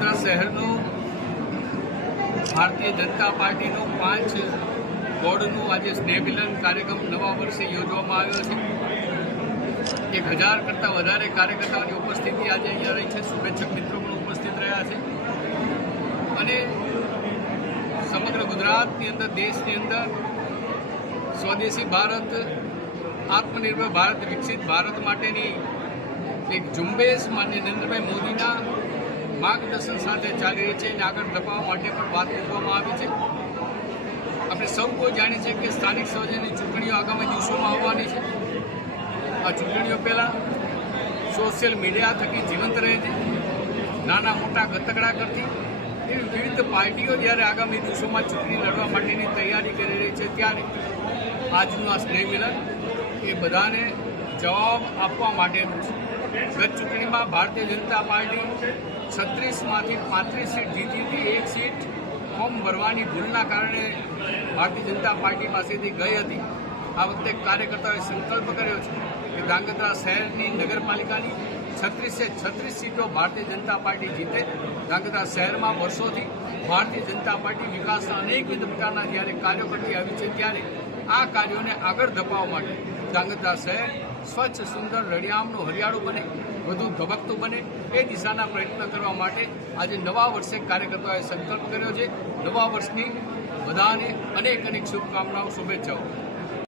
ધાંગધ્રા શહેરનો ભારતીય જનતા પાર્ટીનો પાંચ બોર્ડનું આજે સ્નેહમિલન કાર્યક્રમ નવા વર્ષે યોજવામાં આવ્યો છે. એક હજાર કરતાં વધારે કાર્યકર્તાઓની ઉપસ્થિતિ આજે અહીંયા રહી છે. શુભેચ્છક મિત્રો પણ ઉપસ્થિત રહ્યા છે. અને સમગ્ર ગુજરાતની અંદર, દેશની અંદર સ્વદેશી ભારત, આત્મનિર્ભર ભારત વિકસિત ભારત માટેની એક ઝુંબેશ માન્ય નરેન્દ્રભાઈ મોદીના માર્ગદર્શન સાથે ચાલી રહી છે અને આગળ ધપાવવા માટે પણ વાત કરવામાં આવી છે. આપણે સૌ કોઈ જાણીએ છીએ કે સ્થાનિક સ્વરાજ્યની ચૂંટણીઓ આગામી દિવસોમાં આવવાની છે. આ ચૂંટણીઓ પહેલાં સોશિયલ મીડિયા થકી જીવંત રહે છે. નાના મોટા ગતકડા કરતી એવી વિવિધ પાર્ટીઓ જ્યારે આગામી દિવસોમાં ચૂંટણી લડવા માટેની તૈયારી કરી રહી છે, ત્યારે આજનું આ સ્નેહ મિલન એ બધાને જવાબ આપવા માટેનું છે. ગત ચૂંટણીમાં ભારતીય જનતા પાર્ટી છત્રીસમાંથી પાંત્રીસ સીટ જીતી હતી. એક સીટ ફોર્મ ભરવાની ભૂલના કારણે ભારતીય જનતા પાર્ટી પાસેથી ગઈ હતી. આ વખતે કાર્યકર્તાઓએ સંકલ્પ કર્યો છે કે ધાંગધ્રા શહેરની નગરપાલિકાની છત્રીસે છત્રીસ સીટો ભારતીય જનતા પાર્ટી જીતે. ધાંગધ્રા શહેરમાં વર્ષોથી ભારતીય જનતા પાર્ટી વિકાસના અનેકવિધ પ્રકારના જ્યારે કાર્યો કરતી આવી છે, ત્યારે આ કાર્યોને આગળ ધપાવવા માટે ધાંગધ્રા શહેર સ્વચ્છ, સુંદર રળિયામનું હરિયાળું બને, વધુ ધબકતું બને એ દિશાના પ્રયત્ન કરવા માટે આજે નવા વર્ષે કાર્યકર્તાઓએ સંકલ્પ કર્યો છે. નવા વર્ષની બધાને અનેક અનેક શુભકામનાઓ, શુભેચ્છાઓ.